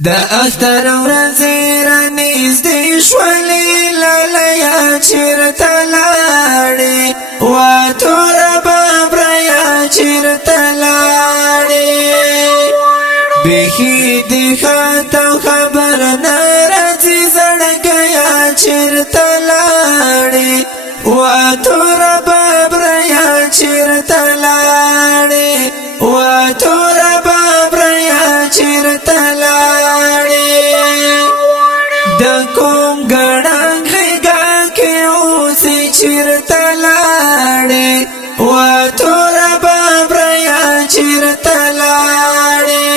دا اختر ورځې رانږدې شولې لالیه چېرته لاړې وا توره ببره چېرته لاړې بیخي دې ښه تو خبر نه راځي زړګیه چېرته لاړې وا توره ببره چېرته لاړې وا توره ببره چېرته د کوم ګړنګ غېږه کې اوسې چېرته لاړې وا توره ببره چېرته لاړې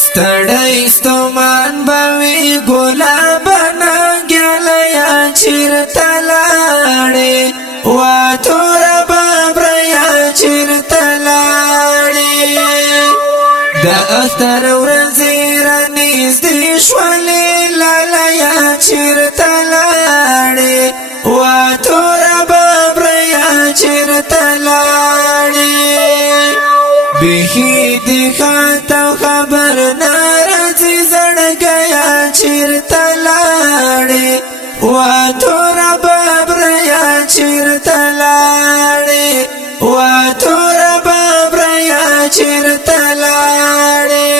ستړی ستومان به وي ګلابه ننګیالیه چېرته لاړې وا توره ببره چېرته لاړې د اختر ورځې رانږدې شولې لالیه چېرته لاړې وا توره ببره چېرته لاړې بیخي دې ښه تو خبر نه راځي زړګیه چېرته لاړې وا توره ببره چېرته لاړې وا توره ببره چېرته لاړې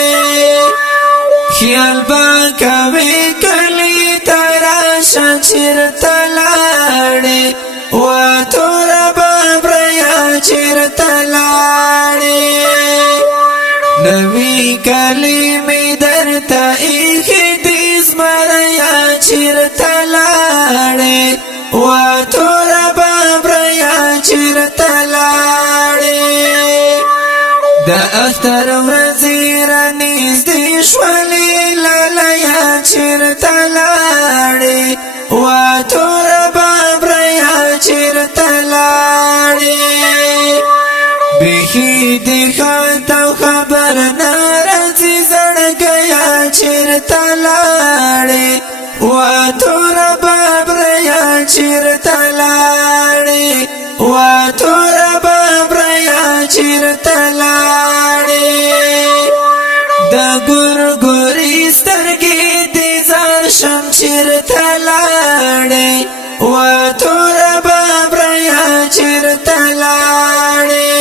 خیال با کوي کلی تراشه چېرته لاړې وا توره ببره چېرته لاړې نوی کلمې درته ایښې دي زمریه چېرته لاړې وا توره ببره چېرته لاړې د اختر ورځې رانږدې شولې لالیه چېرته لاړې وا توره ببره چېرته لاړې بیخي دې ښه تو خبر نه راځي زړګیه چېرته لاړې وا توره ببره چېرته لاړې وا توره ببره چېرته لاړې د ګورګورې سترګې دې زار شم چېرته لاړې وا توره ببره چېرته لاړې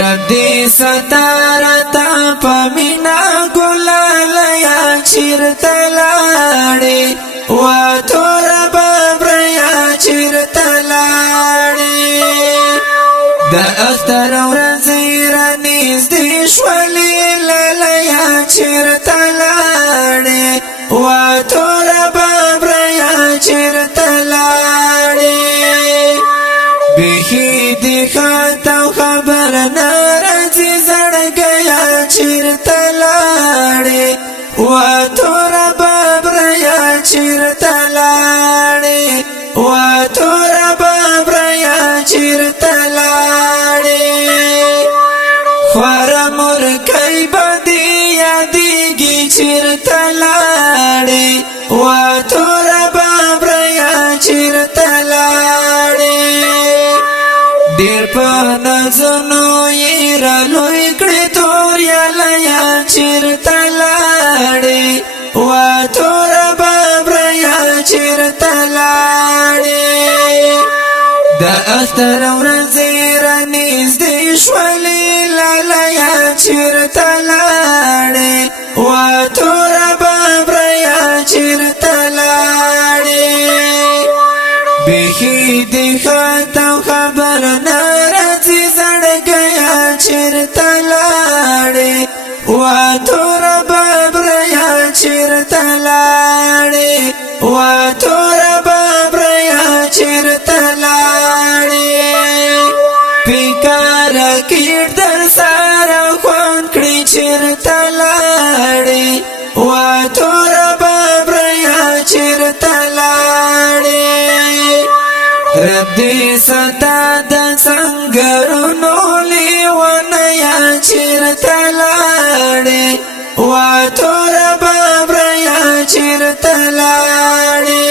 رب دې ستاره تا په مینا ګلالیه چېرته لاړې وا توره ببره چېرته لاړې د اختر ورځې رانږدې شولې لالیه چېرته لاړې وا توره ببره چېرته لاړې بیخي دې ښه تو خبر نه راځي زړګیه چېرته لاړې وا توره ببره چېرته لاړې وا توره ببره چېرته لاړې خواره مورکۍ به دې یادېږي چېرته لاړې وا توره ببره چېرته لاړې ډېر په نازونو یې رالوی کړې توریالیه چېرته لاړې وا توره ببره چېرته لاړې د اختر ورځې رانږدې شولې لالیه چېرته لاړې وا توره ببره چېرته لاړې بیخي دې ښه تو خبر نه راځي زړګیه چېرته لاړې وا توره ببره چېرته لاړې وا توره ببره چېرته لاړې پیکاره کیټ در سره خوند کړي چېرته لاړې وا توره ببره چېرته لاړې رب دې ستا د سنګرونو لیونیه چېرته لاړې وا توره ببره چېرته لاړې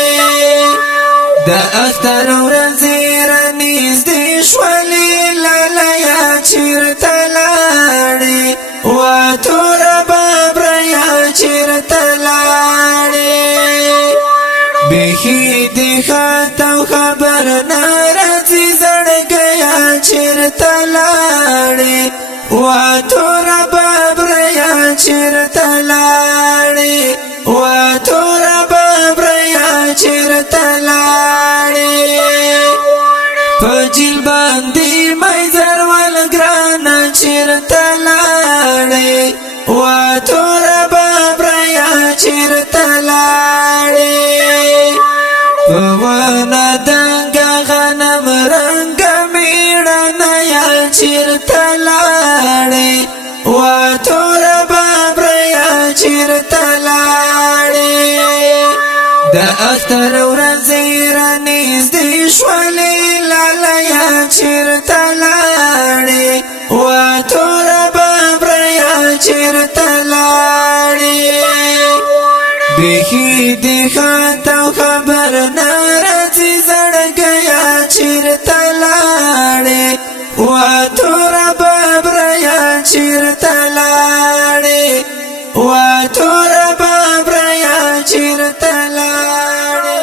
د اختر ورځې رانږدې شولې لالیه چېرته لاړې وا توره بیخی دی خطاو خبر نارازی زړګیا چیرته لاړې وا تور بابریا چیرته لاړې وا تور بابریا چیرته لاړې پجیل باندې مې زرول ګران چیرته لاړې وا تور بابریا چیرته لاړې پوانا دنگا غنم رنگ میڑانا یا چیرتا لاڑے وا تور بابریا چیرتا لاڑے دا اختر ورزیرانیز دی شوالی لالا یا چیرتا لاڑے وا تور بابریا چیرتا لاڑے بیخی دی خطاو خبر نارازی زړګیا چیرته لاړې وا تور بابریا چیرته لاړې وا تور بابریا چیرته لاړې